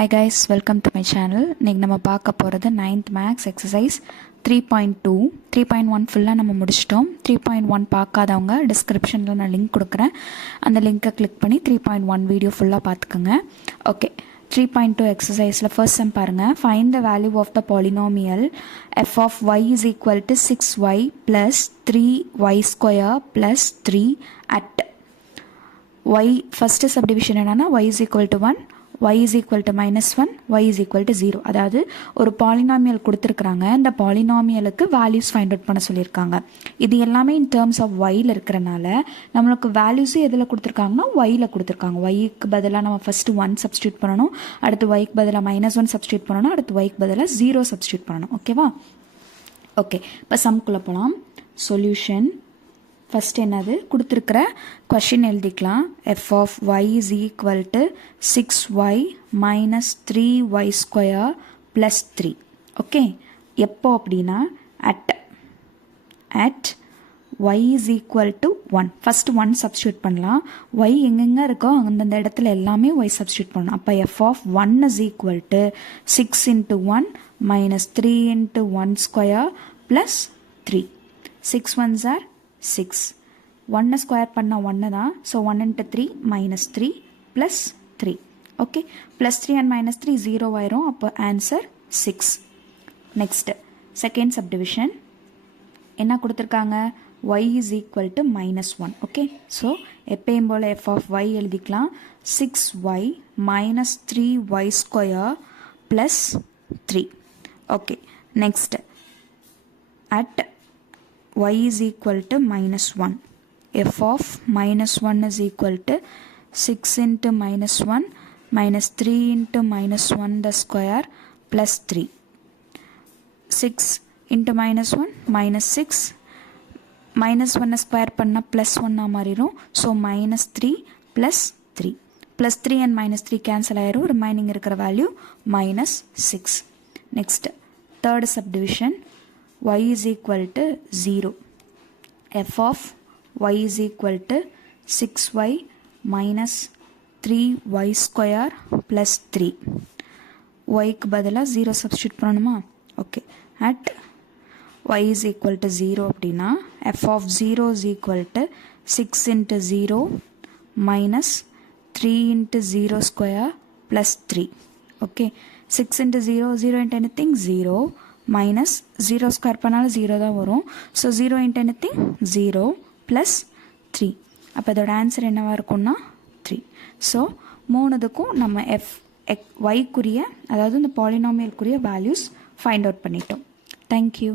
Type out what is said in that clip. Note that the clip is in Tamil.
Hi guys, welcome to my channel. இன்னைக்கு நம்ம பார்க்க போகிறது 9th மேக்ஸ் எக்ஸசைஸ் 3.2 3.1 ஃபுல்லாக நம்ம முடிச்சிட்டோம். 3.1 பார்க்காதவங்க டிஸ்கிரிப்ஷனில் நான் லிங்க் கொடுக்குறேன். அந்த லிங்க்கை கிளிக் பண்ணி 3.1 வீடியோ ஃபுல்லாக பார்த்துக்கோங்க. ஓகே, 3.2 எக்ஸசைஸில் ஃபர்ஸ்ட் சம் பாருங்கள். Find the value of the polynomial f of y is equal to 6y plus 3y square plus 3 at y. First subdivision என்னன்னா y is equal to 1, y is equal to minus 1, y is equal to 0. அதாவது ஒரு பாலினாமியல் கொடுத்துருக்குறாங்க. இந்த பாலினாமியலுக்கு வேல்யூஸ் ஃபைண்ட் அவுட் பண்ண சொல்லியிருக்காங்க. இது எல்லாமே இன் டேர்ம்ஸ் ஆஃப் ஒயில் இருக்கிறனால நம்மளுக்கு வேல்யூஸு எதில் கொடுத்துருக்காங்கன்னா ஒயில் கொடுத்துருக்காங்க. ஒய்க்கு பதிலாக நம்ம ஃபஸ்ட்டு 1 சப்ஸ்டியூட் பண்ணணும், அடுத்து ஒய்க்கு பதிலாக -1 சப்ஸ்டியூட் பண்ணணும், அடுத்து ஒய்க்கு பதிலாக 0 சப்ஸ்டியூட் பண்ணணும். ஓகேவா? ஓகே, இப்போ சம்குள்ளே போகலாம். சொல்யூஷன் ஃபஸ்ட் என்னது கொடுத்துருக்கிற கொஷின் எழுதிக்கலாம். f of y is equal to 6y minus 3y square plus 3. Okay, எப்போ அப்படின்னா at y is equal to 1. First 1 substitute பண்ணலாம். y எங்கெங்கே இருக்கோ அந்தந்த இடத்துல எல்லாமே y சப்ஸ்டியூட் பண்ணணும். அப்போ f of 1 is equal to 6 into 1 minus 3 into 1 square plus 3. 6 ones are 6. 1 square பண்ணால் 1 தான். So 1 into 3 minus 3 plus 3. Okay, plus 3 and minus 3 0 ஆயிரும். அப்போ ஆன்சர் 6. நெக்ஸ்ட் செகண்ட் சப்டிவிஷன் என்ன கொடுத்துருக்காங்க? y is equal to -1. Okay, so எப்பயும் போல் f of y எழுதிக்கலாம். 6y minus 3y square plus 3. Okay, next at y is equal to -1. f of -1 is equal to 6 into -1 minus 3 into -1 the square plus 3. 6 into -1 minus 6, -1 square பண்ணால் +1 மாறிடும். So -3 plus 3. plus 3 and -3 cancel ஆயிரும். ரிமைனிங் இருக்கிற value -6. Next third subdivision y is equal to 0. f of y is equal to 6y minus 3y square plus 3. yக்கு பதிலாக 0 சப்ஸ்டியூட் பண்ணணுமா? Okay, at y is equal to 0 அப்படின்னா f of 0 is equal to 6 into 0 minus 3 into 0 square plus 3. Okay, 6 into 0, 0 into anything 0 minus 0 square பண்ணாலும் 0 தான் வரும். So 0 into anything 0 plus 3. அப்போ இதோட ஆன்சர் என்னவாக இருக்கும்னா 3. ஸோ மூணுதுக்கும் நம்ம yக்குரிய அதாவது இந்த பாலினாமியலுக்குரிய வேல்யூஸ் ஃபைண்ட் அவுட் பண்ணிட்டோம். தேங்க்யூ.